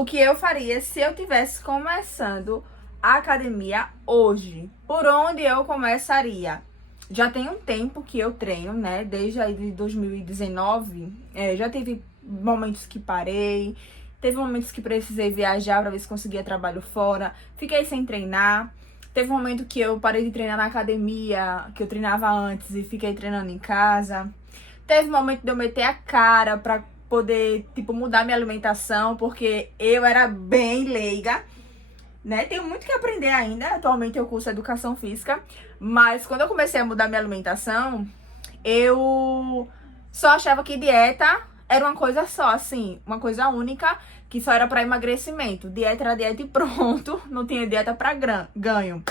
o que eu faria se eu tivesse começando a academia hoje? Por onde eu começaria? Já tem um tempo que eu treino, né? Desde aí de 2019. Já teve momentos que parei, teve momentos que precisei viajar para ver se conseguia trabalho fora, fiquei sem treinar. Teve um momento que eu parei de treinar na academia, que eu treinava antes e fiquei treinando em casa. Teve um momento de eu meter a cara pra poder, tipo, mudar minha alimentação, porque eu era bem leiga, né? Tenho muito que aprender ainda. Atualmente eu curso Educação Física, mas quando eu comecei a mudar minha alimentação, eu só achava que dieta era uma coisa só, assim, uma coisa única, que só era pra emagrecimento. Dieta era dieta e pronto, não tinha dieta pra ganho.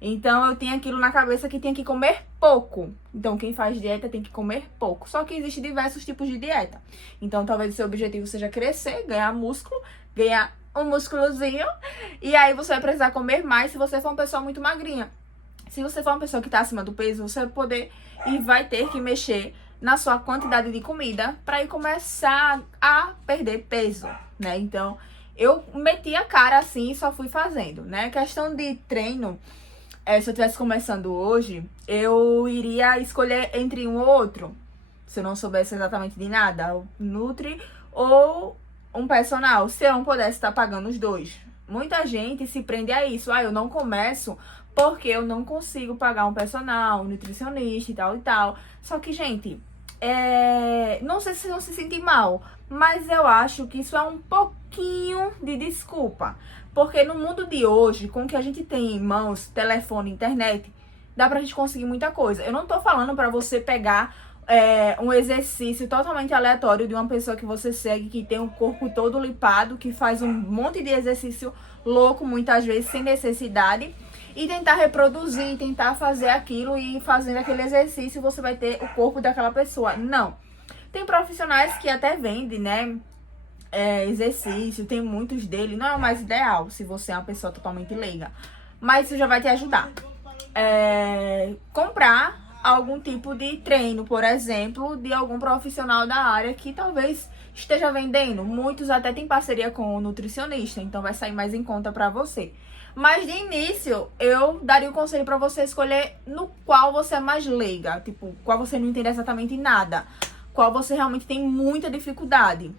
Então eu tinha aquilo na cabeça que tinha que comer pouco. Então quem faz dieta tem que comer pouco. Só que existem diversos tipos de dieta. Então talvez o seu objetivo seja crescer, ganhar músculo, ganhar um músculozinho. E aí você vai precisar comer mais se você for uma pessoa muito magrinha. Se você for uma pessoa que está acima do peso, você vai poder e vai ter que mexer na sua quantidade de comida para ir começar a perder peso, né? Então eu meti a cara assim e só fui fazendo, né? Questão de treino. Se eu estivesse começando hoje, eu iria escolher entre um ou outro. Se eu não soubesse exatamente de nada, o Nutri ou um personal. Se eu não pudesse estar pagando os dois. Muita gente se prende a isso. Eu não começo porque eu não consigo pagar um personal, um nutricionista e tal e tal. Só que, gente, não sei se vocês vão se sentir mal, mas eu acho que isso é um pouquinho de desculpa. Porque no mundo de hoje, com o que a gente tem em mãos, telefone, internet, dá pra gente conseguir muita coisa. Eu não tô falando pra você pegar um exercício totalmente aleatório de uma pessoa que você segue, que tem o corpo todo lipado, que faz um monte de exercício louco, muitas vezes, sem necessidade, e tentar reproduzir, tentar fazer aquilo e fazendo aquele exercício você vai ter o corpo daquela pessoa. Não. Tem profissionais que até vendem, né? Exercício, tem muitos dele, não é o mais ideal se você é uma pessoa totalmente leiga, mas isso já vai te ajudar. Comprar algum tipo de treino, por exemplo, de algum profissional da área que talvez esteja vendendo. Muitos até têm parceria com o nutricionista, então vai sair mais em conta para você. Mas de início, eu daria o conselho para você escolher no qual você é mais leiga, tipo, qual você não entende exatamente nada, qual você realmente tem muita dificuldade.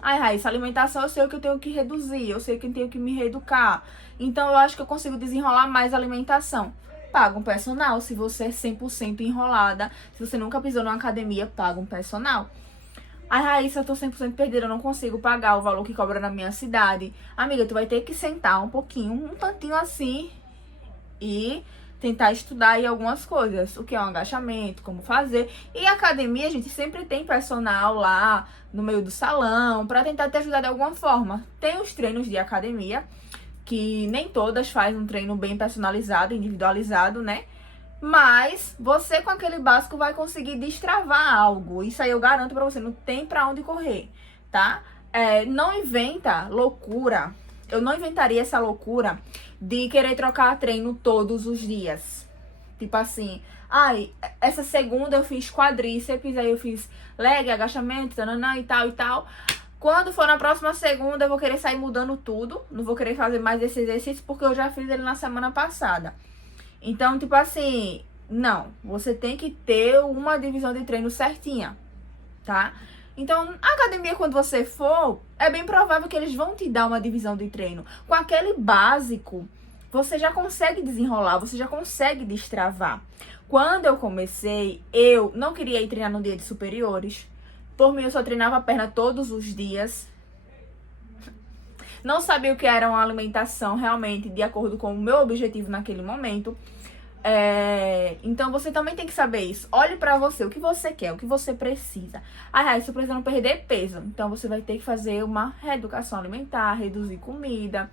Raíssa, alimentação eu sei que eu tenho que reduzir, eu sei que eu tenho que me reeducar. Então eu acho que eu consigo desenrolar mais a alimentação. Paga um personal, se você é 100% enrolada, se você nunca pisou numa academia, paga um personal. Raíssa, eu tô 100% perdida, eu não consigo pagar o valor que cobra na minha cidade. Amiga, tu vai ter que sentar um pouquinho, um tantinho assim e tentar estudar aí algumas coisas, o que é um agachamento, como fazer. E academia, a gente sempre tem personal lá no meio do salão para tentar te ajudar de alguma forma. Tem os treinos de academia, que nem todas fazem um treino bem personalizado, individualizado, né? Mas você com aquele básico vai conseguir destravar algo. Isso aí eu garanto pra você, não tem pra onde correr, tá? Não inventa loucura. Eu não inventaria essa loucura de querer trocar treino todos os dias. Tipo assim, essa segunda eu fiz quadríceps, aí eu fiz leg, agachamento, tananã, e tal e tal. Quando for na próxima segunda, eu vou querer sair mudando tudo. Não vou querer fazer mais esse exercício porque eu já fiz ele na semana passada. Então, tipo assim, não. Você tem que ter uma divisão de treino certinha, tá? Então, a academia, quando você for, é bem provável que eles vão te dar uma divisão de treino. Com aquele básico, você já consegue desenrolar, você já consegue destravar. Quando eu comecei, eu não queria ir treinar no dia de superiores. Por mim, eu só treinava a perna todos os dias. Não sabia o que era uma alimentação realmente de acordo com o meu objetivo naquele momento. Então você também tem que saber isso. Olhe pra você, o que você quer, o que você precisa. Você precisa não perder peso. Então você vai ter que fazer uma reeducação alimentar, reduzir comida.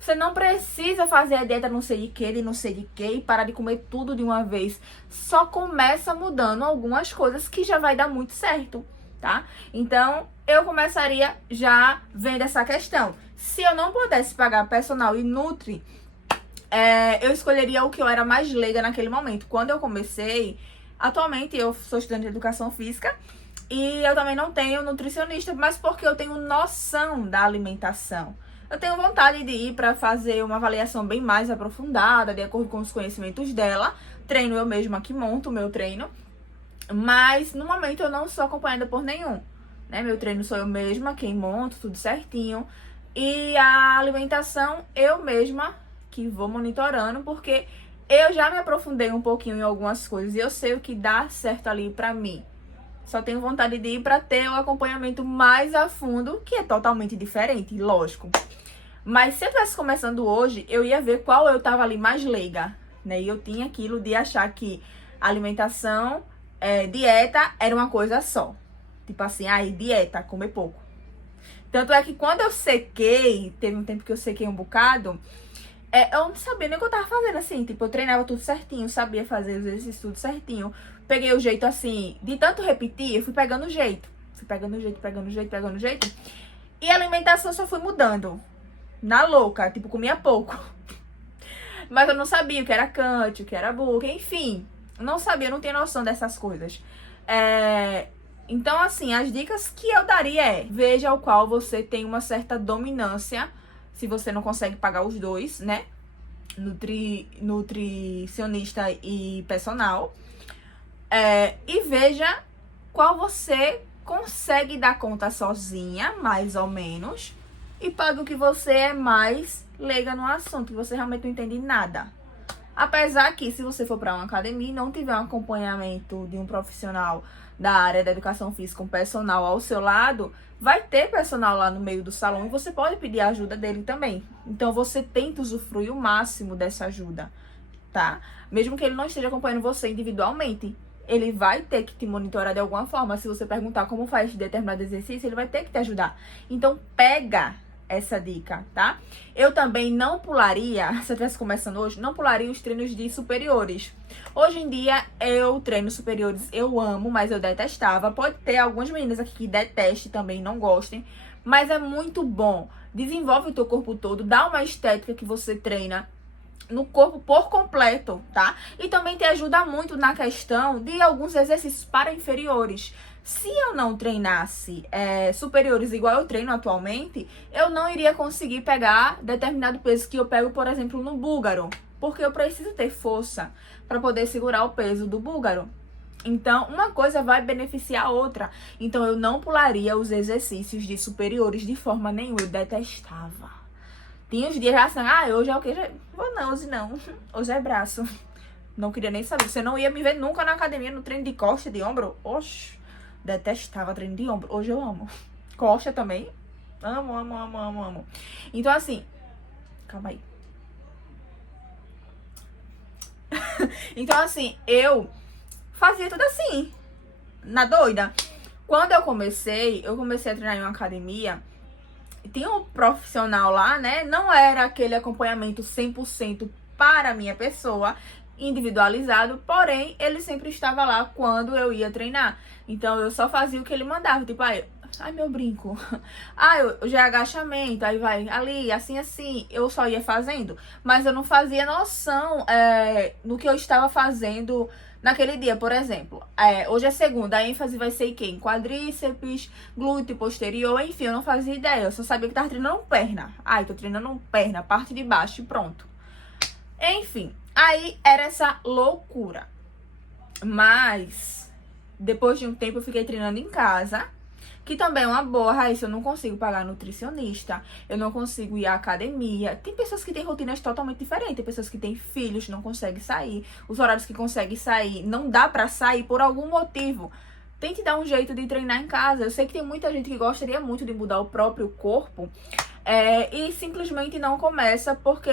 Você não precisa fazer a dieta não sei de que e parar de comer tudo de uma vez. Só começa mudando algumas coisas que já vai dar muito certo, tá? Então eu começaria já vendo essa questão. Se eu não pudesse pagar personal e nutri, eu escolheria o que eu era mais leiga naquele momento. Quando eu comecei, atualmente eu sou estudante de educação física E eu também não tenho nutricionista, mas porque eu tenho noção da alimentação. Eu tenho vontade de ir para fazer uma avaliação bem mais aprofundada, de acordo com os conhecimentos dela. Treino eu mesma que monto o meu treino. Mas no momento eu não sou acompanhada por nenhum, né? Meu treino sou eu mesma quem monto, tudo certinho. E a alimentação eu mesma que vou monitorando, porque eu já me aprofundei um pouquinho em algumas coisas e eu sei o que dá certo ali pra mim. Só tenho vontade de ir pra ter o acompanhamento mais a fundo, que é totalmente diferente, lógico. Mas se eu estivesse começando hoje, eu ia ver qual eu tava ali mais leiga, né? E eu tinha aquilo de achar que alimentação, dieta era uma coisa só. Tipo assim, dieta, comer pouco. Tanto é que quando eu sequei, teve um tempo que eu sequei um bocado, eu não sabia nem o que eu tava fazendo, assim. Tipo, eu treinava tudo certinho, sabia fazer os exercícios tudo certinho. Peguei o jeito, assim, de tanto repetir, eu fui pegando o jeito. Fui pegando o jeito, pegando o jeito, pegando o jeito. E a alimentação só foi mudando. Na louca, tipo, comia pouco. Mas eu não sabia o que era cut, o que era bulk, enfim. Não sabia, não tinha noção dessas coisas. Então, assim, as dicas que eu daria veja o qual você tem uma certa dominância, se você não consegue pagar os dois, né? Nutricionista e personal. E veja qual você consegue dar conta sozinha, mais ou menos. E pague o que você é mais leiga no assunto, que você realmente não entende nada. Apesar que, se você for para uma academia e não tiver um acompanhamento de um profissional da área da educação física, um personal ao seu lado, vai ter personal lá no meio do salão e você pode pedir a ajuda dele também. Então, você tenta usufruir o máximo dessa ajuda, tá? Mesmo que ele não esteja acompanhando você individualmente, ele vai ter que te monitorar de alguma forma. Se você perguntar como faz determinado exercício, ele vai ter que te ajudar. Então, pega essa dica, tá? Eu também não pularia, se eu estivesse começando hoje, não pularia os treinos de superiores. Hoje em dia, eu treino superiores, eu amo, mas eu detestava. Pode ter algumas meninas aqui que detestem também, não gostem, mas é muito bom. Desenvolve o teu corpo todo, dá uma estética que você treina no corpo por completo, tá? E também te ajuda muito na questão de alguns exercícios para inferiores. Se eu não treinasse superiores igual eu treino atualmente, eu não iria conseguir pegar determinado peso que eu pego, por exemplo, no búlgaro. Porque eu preciso ter força para poder segurar o peso do búlgaro. Então, uma coisa vai beneficiar a outra. Então, eu não pularia os exercícios de superiores de forma nenhuma. Eu detestava. Tinha uns dias assim, hoje é o quê? Não, hoje não. Hoje é braço. Não queria nem saber. Você não ia me ver nunca na academia no treino de costa, de ombro. Oxi. Detestava treino de ombro. Hoje eu amo. Costa também. Amo, amo, amo, amo, amo. Então, assim. Calma aí. Então, assim, eu fazia tudo assim. Na doida. Quando eu comecei a treinar em uma academia. Tinha um profissional lá, né? Não era aquele acompanhamento 100% para a minha pessoa, individualizado, porém, ele sempre estava lá quando eu ia treinar. Então, eu só fazia o que ele mandava, tipo, meu brinco. Já é agachamento, aí vai ali, assim, assim. Eu só ia fazendo, mas eu não fazia noção do que eu estava fazendo naquele dia. Por exemplo, hoje é segunda, a ênfase vai ser em quê? Em quadríceps, glúteo posterior, enfim, eu não fazia ideia. Eu só sabia que tava treinando perna. Tô treinando perna, parte de baixo e pronto. Enfim, aí era essa loucura. Mas, depois de um tempo, eu fiquei treinando em casa, que também é uma boa, Raíssa. Eu não consigo pagar nutricionista, eu não consigo ir à academia. Tem pessoas que têm rotinas totalmente diferentes, tem pessoas que têm filhos, não conseguem sair. Os horários que conseguem sair, não dá pra sair por algum motivo. Tente dar um jeito de treinar em casa. Eu sei que tem muita gente que gostaria muito de mudar o próprio corpo, e simplesmente não começa porque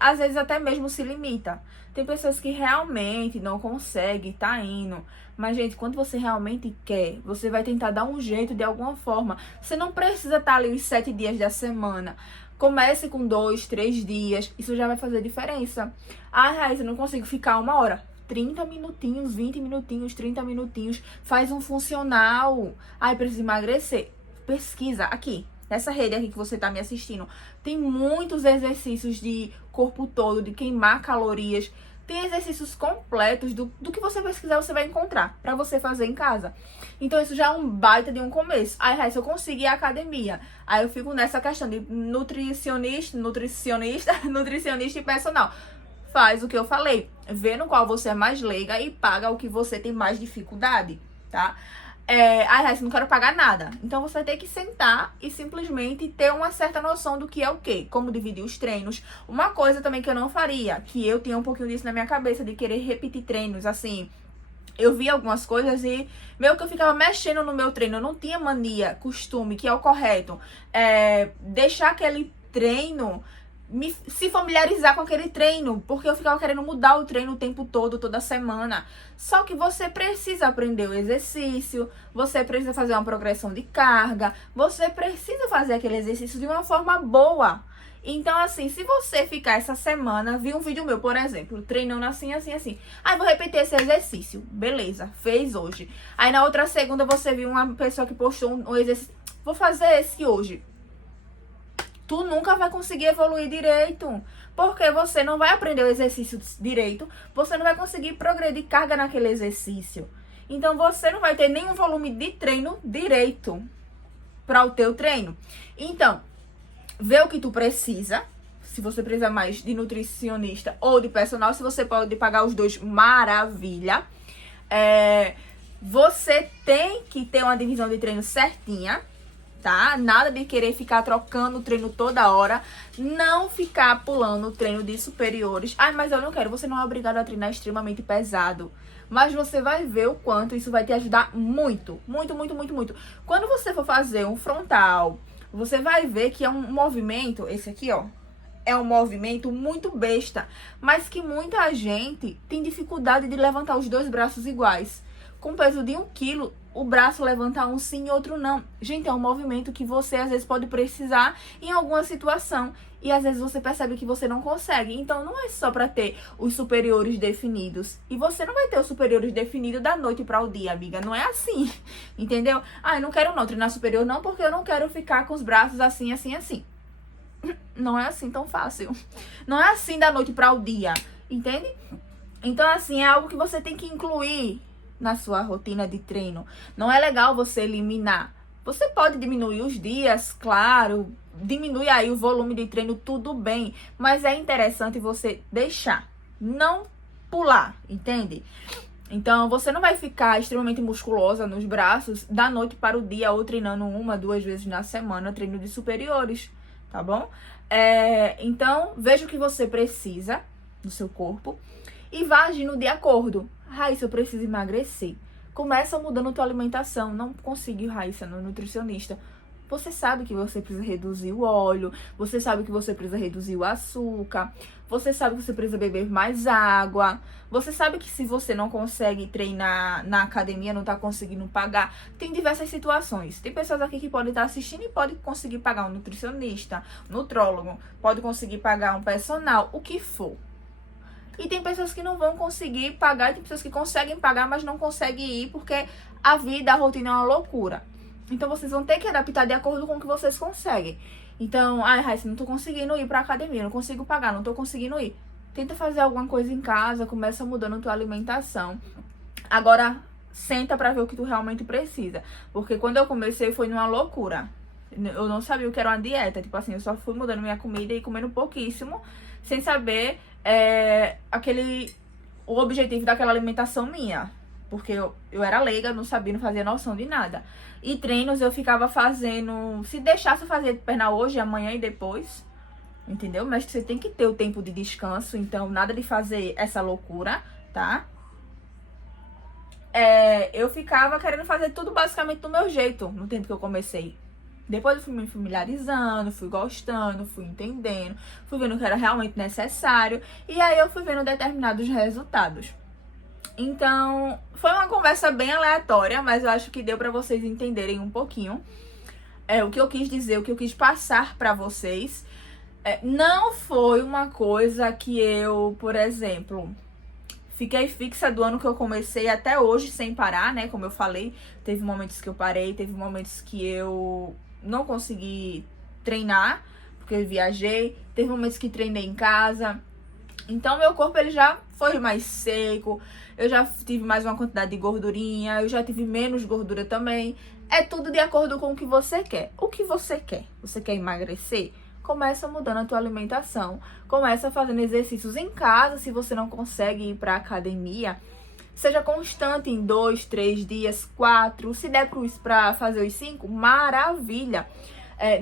às vezes até mesmo se limita. Tem pessoas que realmente não conseguem, tá indo. Mas, gente, quando você realmente quer, você vai tentar dar um jeito de alguma forma. Você não precisa estar ali os 7 dias da semana. Comece com 2, 3 dias. Isso já vai fazer diferença. Raíssa, eu não consigo ficar 1 hora. 30 minutinhos, 20 minutinhos, 30 minutinhos. Faz um funcional. Precisa emagrecer. Pesquisa aqui. Nessa rede aqui que você tá me assistindo, tem muitos exercícios de corpo todo, de queimar calorias. Tem exercícios completos do que você pesquisar, você vai encontrar pra você fazer em casa. Então isso já é um baita de um começo. Aí, Raíssa, eu consegui ir à academia. Aí eu fico nessa questão de nutricionista e personal. Faz o que eu falei. Vê no qual você é mais leiga e paga o que você tem mais dificuldade, tá? Raíssa, não quero pagar nada. Então você vai ter que sentar e simplesmente ter uma certa noção do que é o quê. Como dividir os treinos. Uma coisa também que eu não faria, que eu tinha um pouquinho disso na minha cabeça, de querer repetir treinos, assim. Eu vi algumas coisas e meio que eu ficava mexendo no meu treino. Eu não tinha mania, costume, que é o correto. Deixar aquele treino, se familiarizar com aquele treino, porque eu ficava querendo mudar o treino o tempo todo, toda semana. Só que você precisa aprender o exercício, você precisa fazer uma progressão de carga, você precisa fazer aquele exercício de uma forma boa. Então, assim, se você ficar essa semana, viu um vídeo meu, por exemplo, treinando assim, assim, assim. Aí vou repetir esse exercício. Beleza, fez hoje. Aí na outra segunda você viu uma pessoa que postou um exercício. Vou fazer esse hoje. Tu nunca vai conseguir evoluir direito. Porque você não vai aprender o exercício direito. Você não vai conseguir progredir carga naquele exercício. Então você não vai ter nenhum volume de treino direito para o teu treino. Então, vê o que tu precisa. Se você precisa mais de nutricionista ou de personal, se você pode pagar os dois, maravilha. Você tem que ter uma divisão de treino certinha, tá? Nada de querer ficar trocando o treino toda hora. Não ficar pulando o treino de superiores. Ai, mas eu não quero. Você não é obrigado a treinar extremamente pesado. Mas você vai ver o quanto isso vai te ajudar muito. Muito, muito, muito, muito. Quando você for fazer um frontal, você vai ver que é um movimento, esse aqui, ó, é um movimento muito besta, mas que muita gente tem dificuldade de levantar os dois braços iguais. Com peso de 1 quilo, o braço levanta um sim e outro não. Gente, é um movimento que você às vezes pode precisar em alguma situação e às vezes você percebe que você não consegue. Então não é só para ter os superiores definidos. E você não vai ter os superiores definidos da noite para o dia, amiga. Não é assim, entendeu? Eu não quero não treinar superior não, porque eu não quero ficar com os braços assim, assim, assim. Não é assim tão fácil. Não é assim da noite para o dia, entende? Então assim, é algo que você tem que incluir na sua rotina de treino. Não é legal você eliminar. Você pode diminuir os dias, claro, diminui aí o volume de treino, tudo bem, mas é interessante você deixar, não pular, entende? Então, você não vai ficar extremamente musculosa nos braços da noite para o dia ou treinando 1, 2 vezes na semana, treino de superiores, tá bom? Então, veja o que você precisa do seu corpo e vá agindo de acordo. Raíssa, eu preciso emagrecer. Começa mudando tua alimentação. Não conseguiu, Raíssa, no nutricionista. Você sabe que você precisa reduzir o óleo. Você sabe que você precisa reduzir o açúcar. Você sabe que você precisa beber mais água. Você sabe que se você não consegue treinar na academia, não tá conseguindo pagar, tem diversas situações. Tem pessoas aqui que podem estar assistindo e podem conseguir pagar um nutricionista, nutrólogo, pode conseguir pagar um personal, o que for. E tem pessoas que não vão conseguir pagar, e tem pessoas que conseguem pagar, mas não conseguem ir, porque a vida, a rotina é uma loucura. Então, vocês vão ter que adaptar de acordo com o que vocês conseguem. Então, Raíssa, não tô conseguindo ir pra academia, não consigo pagar, não tô conseguindo ir. Tenta fazer alguma coisa em casa, começa mudando tua alimentação. Agora, senta pra ver o que tu realmente precisa. Porque quando eu comecei, foi numa loucura. Eu não sabia o que era uma dieta. Tipo assim, eu só fui mudando minha comida e comendo pouquíssimo, sem saber o objetivo daquela alimentação minha. Porque eu era leiga, não sabia, não fazia noção de nada. E treinos eu ficava fazendo, se deixasse eu fazer perna hoje, amanhã e depois, entendeu? Mas você tem que ter o tempo de descanso, então nada de fazer essa loucura, tá? Eu ficava querendo fazer tudo basicamente do meu jeito no tempo que eu comecei. Depois eu fui me familiarizando, fui gostando, fui entendendo, fui vendo o que era realmente necessário. E aí eu fui vendo determinados resultados. Então, foi uma conversa bem aleatória, mas eu acho que deu pra vocês entenderem um pouquinho o que eu quis dizer, o que eu quis passar pra vocês. Não foi uma coisa que eu, por exemplo, fiquei fixa do ano que eu comecei até hoje sem parar, né? Como eu falei, teve momentos que eu parei, teve momentos que eu não consegui treinar, porque eu viajei. Teve momentos que treinei em casa. Então, meu corpo ele já foi mais seco, eu já tive mais uma quantidade de gordurinha, eu já tive menos gordura também. É tudo de acordo com o que você quer. O que você quer? Você quer emagrecer? Começa mudando a tua alimentação, começa fazendo exercícios em casa, se você não consegue ir para academia. Seja constante em 2, 3 dias, 4. Se der para fazer os 5, maravilha.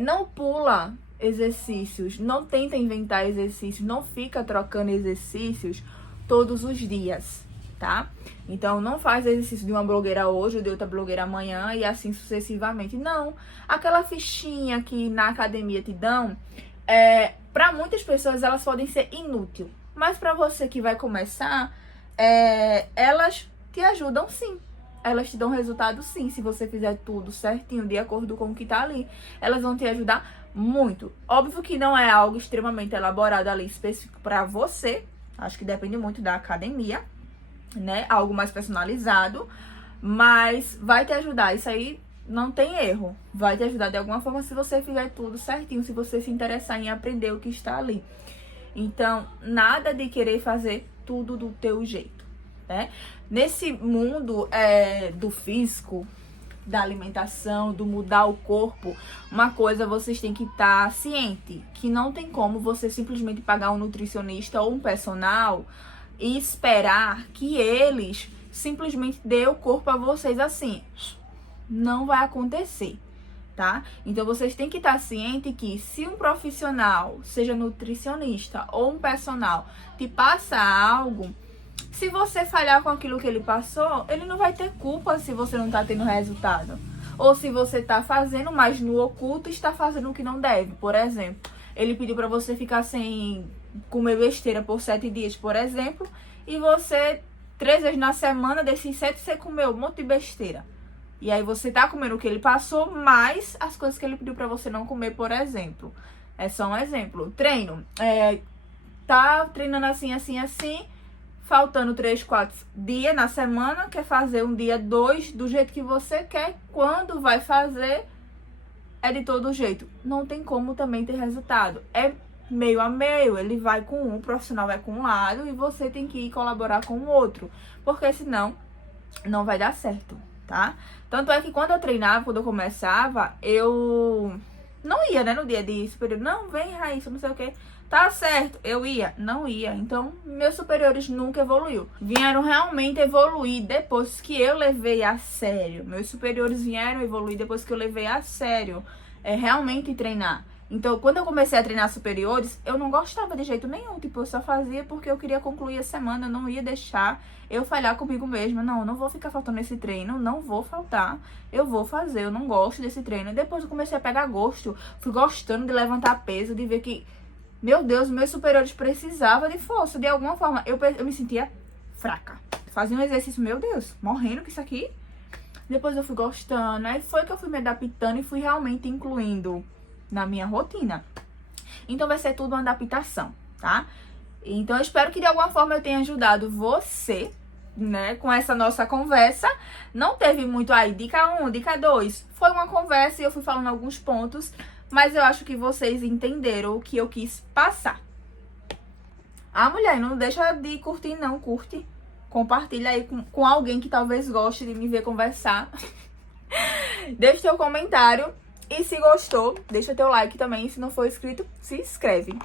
Não pula exercícios, não tenta inventar exercícios, não fica trocando exercícios todos os dias, tá? Então, não faz exercício de uma blogueira hoje ou de outra blogueira amanhã e assim sucessivamente. Não. Aquela fichinha que na academia te dão, para muitas pessoas elas podem ser inúteis, mas para você que vai começar, elas te ajudam sim. Elas te dão resultado sim, se você fizer tudo certinho, de acordo com o que tá ali. Elas vão te ajudar muito. Óbvio que não é algo extremamente elaborado ali, específico para você. Acho que depende muito da academia, né? Algo mais personalizado, mas vai te ajudar. Isso aí não tem erro. Vai te ajudar de alguma forma se você fizer tudo certinho, se você se interessar em aprender o que está ali. Então, nada de querer fazer tudo do teu jeito, né? Nesse mundo do físico, da alimentação, do mudar o corpo, uma coisa vocês têm que estar ciente, que não tem como você simplesmente pagar um nutricionista ou um personal e esperar que eles simplesmente dê o corpo a vocês assim. Não vai acontecer, tá? Então vocês têm que estar ciente que se um profissional, seja nutricionista ou um personal, te passa algo, se você falhar com aquilo que ele passou, ele não vai ter culpa se você não tá tendo resultado. Ou se você tá fazendo, mas no oculto está fazendo o que não deve. Por exemplo, ele pediu para você ficar sem comer besteira por 7 dias, por exemplo, e você 3 vezes na semana, desses 7, você comeu um monte de besteira. E aí você tá comendo o que ele passou, mais as coisas que ele pediu para você não comer, por exemplo. É só um exemplo. Treino. Tá treinando assim, assim, assim. Faltando 3, 4 dias na semana, quer fazer um dia 2 do jeito que você quer. Quando vai fazer, é de todo jeito. Não tem como também ter resultado. É meio a meio. Ele vai com um, o profissional vai com um lado e você tem que ir colaborar com o outro. Porque senão, não vai dar certo, tá? Tanto é que quando eu treinava, quando eu começava, eu não ia, né, no dia de superior. Não, vem, Raíssa, não sei o quê. Tá certo, eu ia? Não ia. Então, meus superiores nunca evoluiu. Vieram realmente evoluir depois que eu levei a sério. Meus superiores vieram evoluir depois que eu levei a sério. Realmente treinar. Então, quando eu comecei a treinar superiores, eu não gostava de jeito nenhum. Tipo, eu só fazia porque eu queria concluir a semana. Eu não ia deixar eu falhar comigo mesma. Não, eu não vou ficar faltando esse treino. Não vou faltar. Eu vou fazer. Eu não gosto desse treino. Depois eu comecei a pegar gosto. Fui gostando de levantar peso, de ver que... Meu Deus, meus superiores precisavam de força. De alguma forma, eu me sentia fraca. Fazia um exercício, meu Deus, morrendo com isso aqui. Depois eu fui gostando. Aí foi que eu fui me adaptando e fui realmente incluindo na minha rotina. Então vai ser tudo uma adaptação, tá? Então eu espero que de alguma forma eu tenha ajudado você, né? Com essa nossa conversa. Não teve muito aí, dica 1, dica 2. Foi uma conversa e eu fui falando alguns pontos. Mas eu acho que vocês entenderam o que eu quis passar. Ah, mulher, não deixa de curtir não, curte. Compartilha aí com alguém que talvez goste de me ver conversar. Deixa teu comentário. E se gostou, deixa teu like também. Se não for inscrito, se inscreve.